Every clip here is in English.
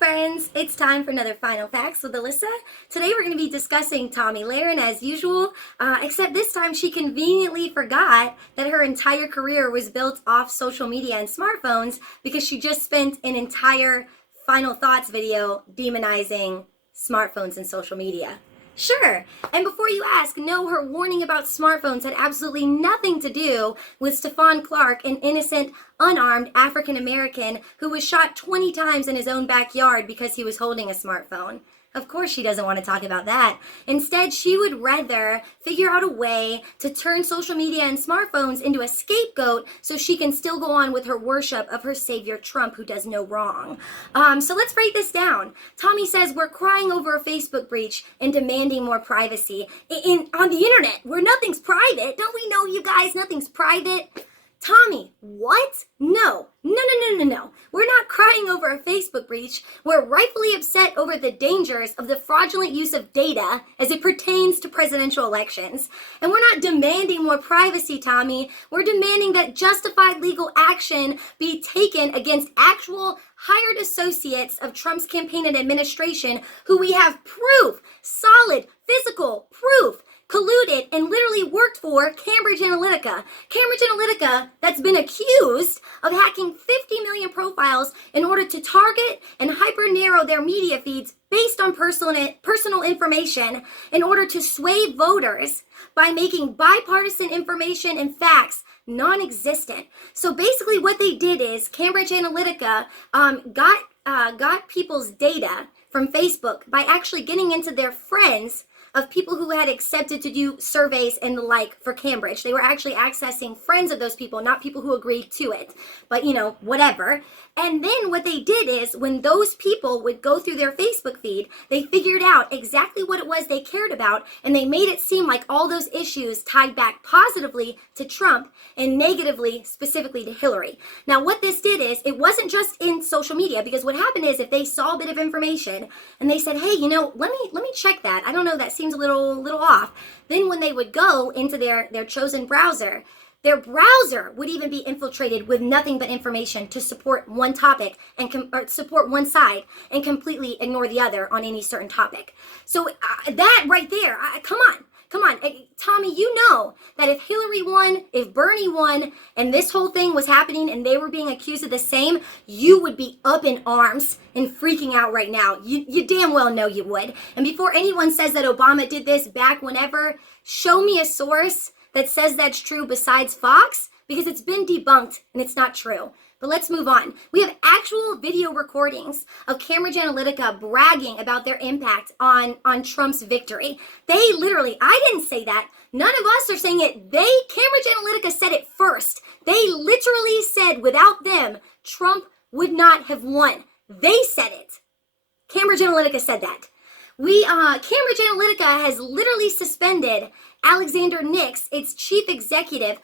friends, it's time for another Final Facts with Alyssa. Today we're going to be discussing Tomi Lahren as usual, except this time she conveniently forgot that her entire career was built off social media and smartphones because she just spent an entire Final Thoughts video demonizing smartphones and social media. Sure, and before you ask, no, her warning about smartphones had absolutely nothing to do with Stephon Clark, an innocent, unarmed African-American who was shot 20 times in his own backyard because he was holding a smartphone. Of course she doesn't want to talk about that. Instead, she would rather figure out a way to turn social media and smartphones into a scapegoat so she can still go on with her worship of her savior Trump, who does no wrong. So let's break this down. Tomi says we're crying over a Facebook breach and demanding more privacy on the internet where nothing's private. Don't we know, you guys, nothing's private? Tomi, what? No. We're not crying over a Facebook breach. We're rightfully upset over the dangers of the fraudulent use of data as it pertains to presidential elections. And we're not demanding more privacy, Tomi. We're demanding that justified legal action be taken against actual hired associates of Trump's campaign and administration who we have proof, solid, physical proof, colluded and literally worked for Cambridge Analytica. Cambridge Analytica that's been accused of hacking 50 million profiles in order to target and hyper-narrow their media feeds based on personal information in order to sway voters by making bipartisan information and facts non-existent. So basically what they did is Cambridge Analytica got people's data from Facebook by actually getting into their friends of people who had accepted to do surveys and the like for Cambridge. They were actually accessing friends of those people, not people who agreed to it. But, whatever. And then what they did is when those people would go through their Facebook feed, they figured out exactly what it was they cared about, and they made it seem like all those issues tied back positively to Trump and negatively, specifically to Hillary. Now, what this did is it wasn't just in social media, because what happened is if they saw a bit of information and they said, hey, let me check that. I don't know, that seems a little off. Then when they would go into their chosen browser, their browser would even be infiltrated with nothing but information to support one topic and support one side and completely ignore the other on any certain topic. So that right there, come on. Tomi, you know that if Hillary won, if Bernie won, and this whole thing was happening and they were being accused of the same, you would be up in arms and freaking out right now. You damn well know you would. And before anyone says that Obama did this back whenever, show me a source that says that's true besides Fox, because it's been debunked and it's not true. But let's move on. We have actual video recordings of Cambridge Analytica bragging about their impact on Trump's victory. They literally, I didn't say that. None of us are saying it. Cambridge Analytica said it first. They literally said without them, Trump would not have won. They said it. Cambridge Analytica said that. Cambridge Analytica has literally suspended Alexander Nix, its chief executive,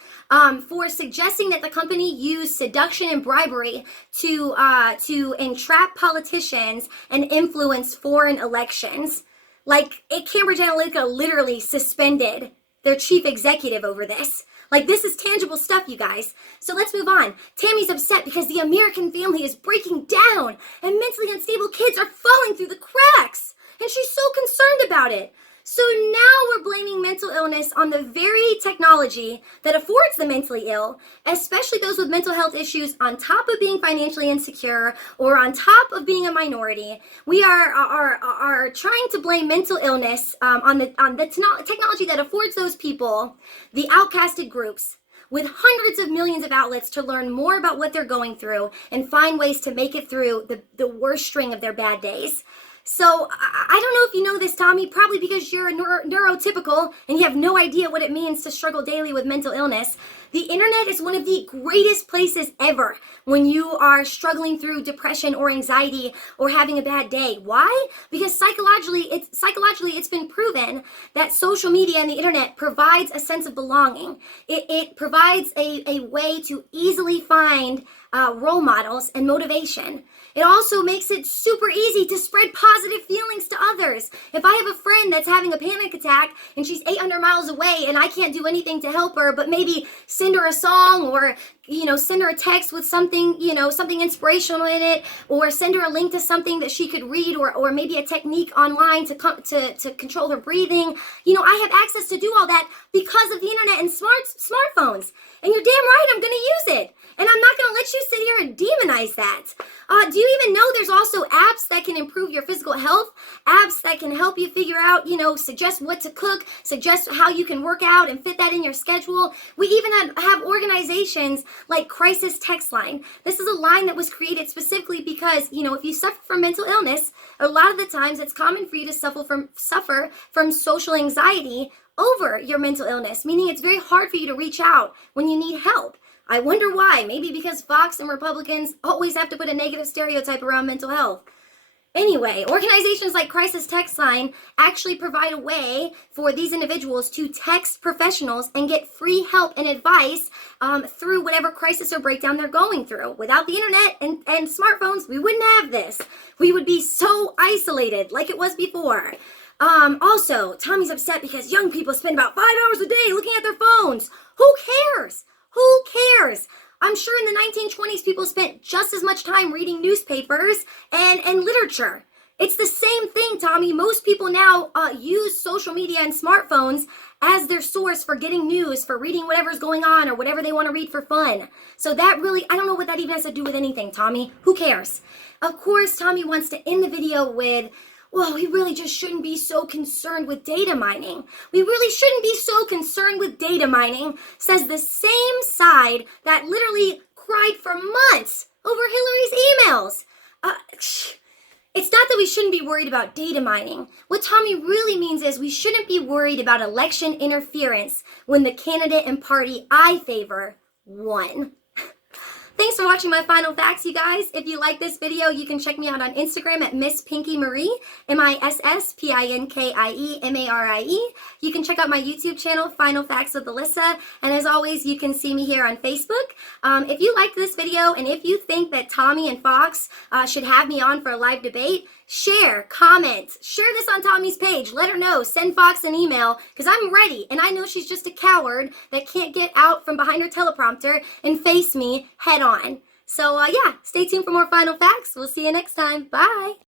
for suggesting that the company used seduction and bribery to entrap politicians and influence foreign elections. Cambridge Analytica literally suspended their chief executive over this. This is tangible stuff, you guys. So let's move on. Tammy's upset because the American family is breaking down and mentally unstable kids are falling through the cracks. And she's so concerned about it. So now we're blaming mental illness on the very technology that affords the mentally ill, especially those with mental health issues, on top of being financially insecure or on top of being a minority. We are trying to blame mental illness on the technology that affords those people, the outcasted groups, with hundreds of millions of outlets to learn more about what they're going through and find ways to make it through the worst string of their bad days. So I don't know if you know this, Tomi, probably because you're neurotypical and you have no idea what it means to struggle daily with mental illness. The internet is one of the greatest places ever when you are struggling through depression or anxiety or having a bad day. Why? Because psychologically it's been proven that social media and the internet provides a sense of belonging. It provides a way to easily find role models and motivation. It also makes it super easy to spread positive feelings to others. If I have a friend that's having a panic attack and she's 800 miles away and I can't do anything to help her, but maybe send her a song or, send her a text with something, something inspirational in it, or send her a link to something that she could read, or maybe a technique online to control her breathing. I have access to do all that because of the internet and smartphones. And you're damn right I'm going to use it. And I'm not going to let you sit here and demonize that. Do you even know there's also apps that can improve your physical health? Apps that can help you figure out, suggest what to cook, suggest how you can work out and fit that in your schedule. We even have organizations like Crisis Text Line. This is a line that was created specifically because, if you suffer from mental illness, a lot of the times it's common for you to suffer from social anxiety over your mental illness, meaning it's very hard for you to reach out when you need help. I wonder why. Maybe because Fox and Republicans always have to put a negative stereotype around mental health. Anyway, organizations like Crisis Text Line actually provide a way for these individuals to text professionals and get free help and advice through whatever crisis or breakdown they're going through. Without the internet and smartphones, we wouldn't have this. We would be so isolated like it was before. Also, Tommy's upset because young people spend about 5 hours a day looking at their phones. Who cares? Who cares? I'm sure in the 1920s, people spent just as much time reading newspapers and literature. It's the same thing, Tommy. Most people now use social media and smartphones as their source for getting news, for reading whatever's going on or whatever they want to read for fun. So that really, I don't know what that even has to do with anything, Tommy. Who cares? Of course, Tommy wants to end the video with, well, we really just shouldn't be so concerned with data mining. We really shouldn't be so concerned with data mining, says the same side that literally cried for months over Hillary's emails. It's not that we shouldn't be worried about data mining. What Tommy really means is we shouldn't be worried about election interference when the candidate and party I favor won. Thanks for watching my final facts, you guys. If you like this video, you can check me out on Instagram at Miss Pinky Marie, MISSPINKIEMARIE. You can check out my YouTube channel, Final Facts with Alyssa. And as always, you can see me here on Facebook. If you liked this video and if you think that Tommy and Fox should have me on for a live debate, share, comment, share this on Tommy's page. Let her know. Send Fox an email because I'm ready. And I know she's just a coward that can't get out from behind her teleprompter and face me head on. So, yeah, stay tuned for more final facts. We'll see you next time. Bye.